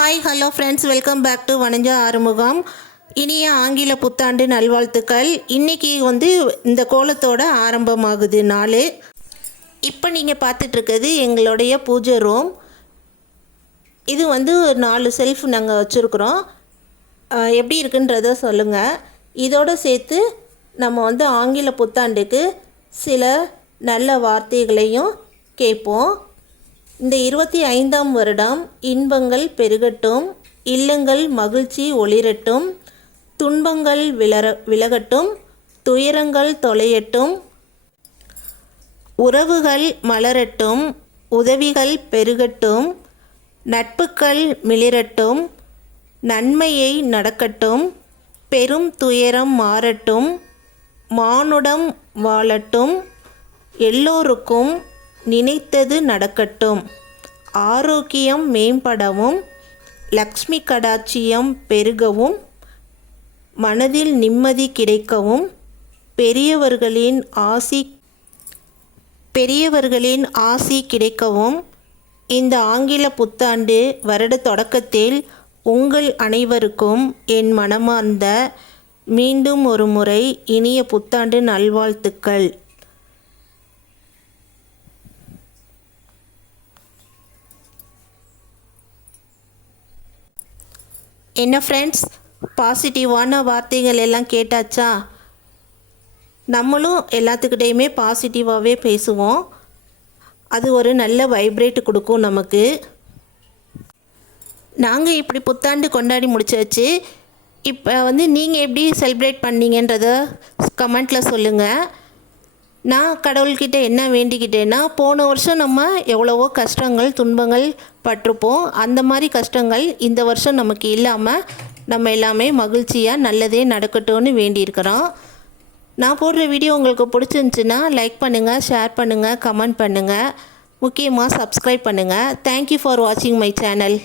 Hi hello friends, welcome back to Vanaja Arumugam. இனிய ஆங்கில புத்தாண்டு நல்வாழ்த்துக்கள். இன்றைக்கி இந்த கோலத்தோட ஆரம்பமாகுது நாள். இப்போ நீங்கள் பார்த்துட்ருக்கிறது எங்களுடைய பூஜை ரூம். இது 4 செல்ஃப் நாங்கள் வச்சுருக்குறோம். எப்படி இருக்குன்றத சொல்லுங்கள். இதோடு சேர்த்து நம்ம ஆங்கில புத்தாண்டுக்கு சில நல்ல வார்த்தைகளையும் கேட்போம். இந்த 25ஆம் வருடம் இன்பங்கள் பெருகட்டும், இல்லங்கள் மகிழ்ச்சி ஒளிரட்டும், துன்பங்கள் விலகட்டும், துயரங்கள் தொலையட்டும், உறவுகள் மலரட்டும், உதவிகள் பெருகட்டும், நட்புகள் மிளிரட்டும், நன்மையை நடக்கட்டும், பெரும் துயரம் மாறட்டும், மானுடம் வாழட்டும், எல்லோருக்கும் நினைத்தது நடக்கட்டும், ஆரோக்கியம் மேம்படவும், லக்ஷ்மி கடாட்சியம் பெருகவும், மனதில் நிம்மதி கிடைக்கவும், பெரியவர்களின் ஆசி கிடைக்கவும். இந்த ஆங்கில புத்தாண்டு வருட தொடக்கத்தில் உங்கள் அனைவருக்கும் என் மனமார்ந்த மீண்டும் ஒரு முறை இனிய புத்தாண்டு நல்வாழ்த்துக்கள். என்ன ஃப்ரெண்ட்ஸ், பாசிட்டிவான வார்த்தைகள் எல்லாம் கேட்டாச்சா? நம்மளும் எல்லாத்துக்கிட்டேயுமே பாசிட்டிவாகவே பேசுவோம். அது ஒரு நல்ல வைப்ரேட் கொடுக்கும் நமக்கு. நாங்கள் இப்படி புத்தாண்டு கொண்டாடி முடிச்சாச்சு. இப்போ நீங்கள் எப்படி செலிப்ரேட் பண்ணீங்கன்றத கமெண்ட்டில் சொல்லுங்கள். நான் கடவுள்கிட்ட என்ன வேண்டிக்கிட்டேன்னா, போன வருஷம் நம்ம எவ்வளவோ கஷ்டங்கள் துன்பங்கள் பட்டிருப்போம். அந்த மாதிரி கஷ்டங்கள் இந்த வருஷம் நமக்கு இல்லாமல் நம்ம எல்லாமே மகிழ்ச்சியாக நல்லதே நடக்கட்டும்னு வேண்டியிருக்கிறோம். நான் போடுற வீடியோ உங்களுக்கு பிடிச்சிருந்துச்சின்னா லைக் பண்ணுங்கள், ஷேர் பண்ணுங்கள், கமெண்ட் பண்ணுங்கள், முக்கியமாக சப்ஸ்கிரைப் பண்ணுங்கள். தேங்க்யூ ஃபார் வாட்சிங் மை சேனல்.